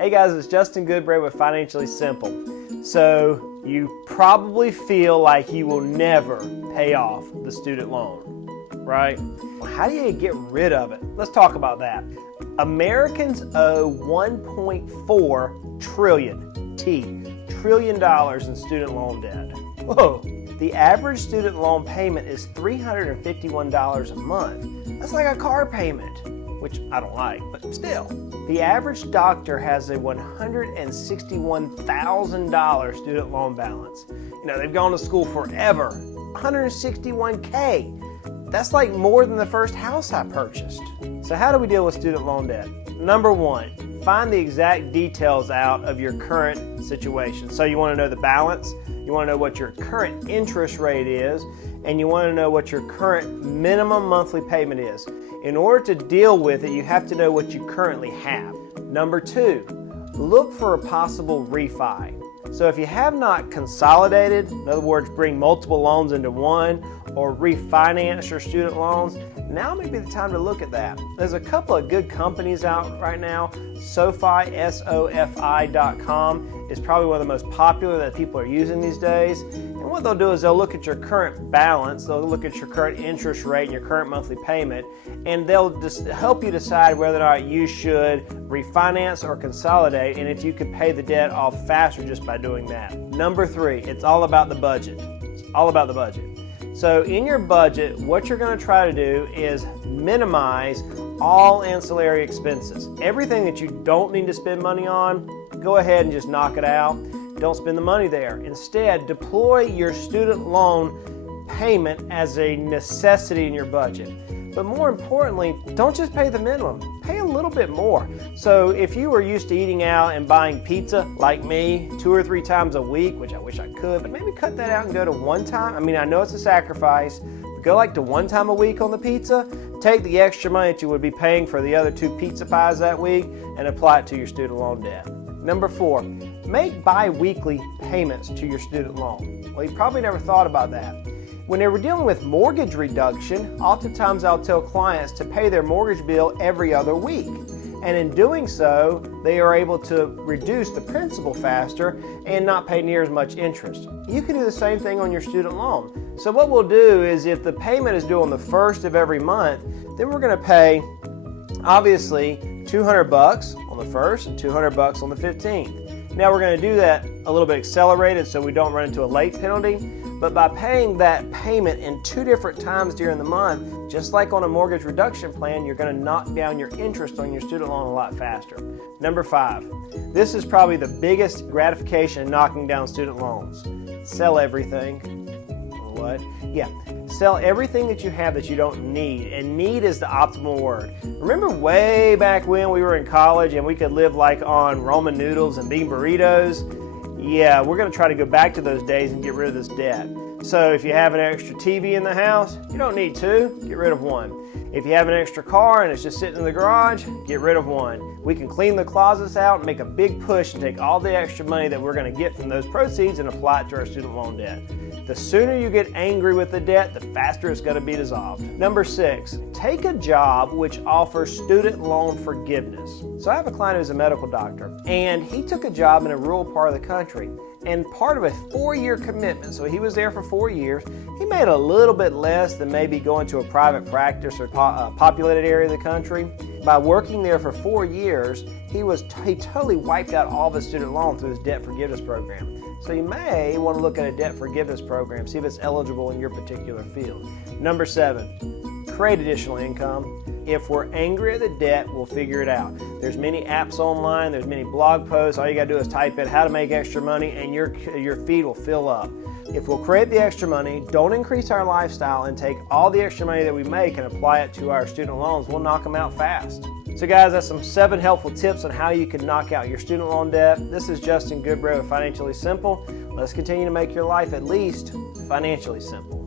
Hey guys, it's Justin Goodbread with Financially Simple. So you probably feel like you will never pay off the student loan, right? How do you get rid of it? Let's talk about that. Americans owe $1.4 trillion in student loan debt. Whoa! The average student loan payment is $351 a month. That's like a car payment, which I don't like, but still. The average doctor has a $161,000 student loan balance. You know, they've gone to school forever. $161K. That's like more than the first house I purchased. So how do we deal with student loan debt? Number one, find the exact details out of your current situation. So you want to know the balance, you want to know what your current interest rate is, and you want to know what your current minimum monthly payment is. In order to deal with it, you have to know what you currently have. Number two, look for a possible refi. So if you have not consolidated, in other words, bring multiple loans into one, or refinance your student loans, now may be the time to look at that. There's a couple of good companies out right now. SoFi, SOFI.com is probably one of the most popular that people are using these days. And what they'll do is they'll look at your current balance, they'll look at your current interest rate and your current monthly payment, and they'll just help you decide whether or not you should refinance or consolidate, and if you could pay the debt off faster just by doing that. Number three, it's all about the budget. It's all about the budget. So in your budget, what you're going to try to do is minimize all ancillary expenses. Everything that you don't need to spend money on, go ahead and just knock it out. Don't spend the money there. Instead, deploy your student loan payment as a necessity in your budget. But more importantly, don't just pay the minimum, pay a little bit more. So if you were used to eating out and buying pizza like me 2 or 3 times a week, which I wish I could, but maybe cut that out and go to one time. I mean, I know it's a sacrifice, but go like to 1 time a week on the pizza, take the extra money that you would be paying for the other 2 pizza pies that week and apply it to your student loan debt. Number 4, make bi-weekly payments to your student loan. Well, you probably never thought about that. When they were dealing with mortgage reduction, oftentimes I'll tell clients to pay their mortgage bill every other week. And in doing so, they are able to reduce the principal faster and not pay near as much interest. You can do the same thing on your student loan. So what we'll do is if the payment is due on the 1st of every month, then we're going to pay, obviously, $200 on the 1st and $200 on the 15th. Now we're going to do that a little bit accelerated so we don't run into a late penalty. But by paying that payment in 2 different times during the month, just like on a mortgage reduction plan, you're going to knock down your interest on your student loan a lot faster. Number 5, this is probably the biggest gratification in knocking down student loans. Sell everything. What? Yeah, sell everything that you have that you don't need, and need is the optimal word. Remember way back when we were in college and we could live like on ramen noodles and bean burritos? Yeah, we're going to try to go back to those days and get rid of this debt. So if you have an extra TV in the house, you don't need 2, get rid of 1. If you have an extra car and it's just sitting in the garage, get rid of 1. We can clean the closets out and make a big push and take all the extra money that we're going to get from those proceeds and apply it to our student loan debt. The sooner you get angry with the debt, the faster it's going to be dissolved. Number 6, take a job which offers student loan forgiveness. So I have a client who's a medical doctor, and he took a job in a rural part of the country. And part of a 4-year commitment, so he was there for 4 years, he made a little bit less than maybe going to a private practice or populated area of the country. By working there for 4 years, he totally wiped out all of his student loan through his debt forgiveness program. So you may want to look at a debt forgiveness program, see if it's eligible in your particular field. Number 7, create additional income. If we're angry at the debt, we'll figure it out. There's many apps online, there's many blog posts. All you got to do is type in how to make extra money and your feed will fill up. If we'll create the extra money, don't increase our lifestyle, and take all the extra money that we make and apply it to our student loans, we'll knock them out fast. So guys, that's some 7 helpful tips on how you can knock out your student loan debt. This is Justin Goodbread with Financially Simple. Let's continue to make your life at least financially simple.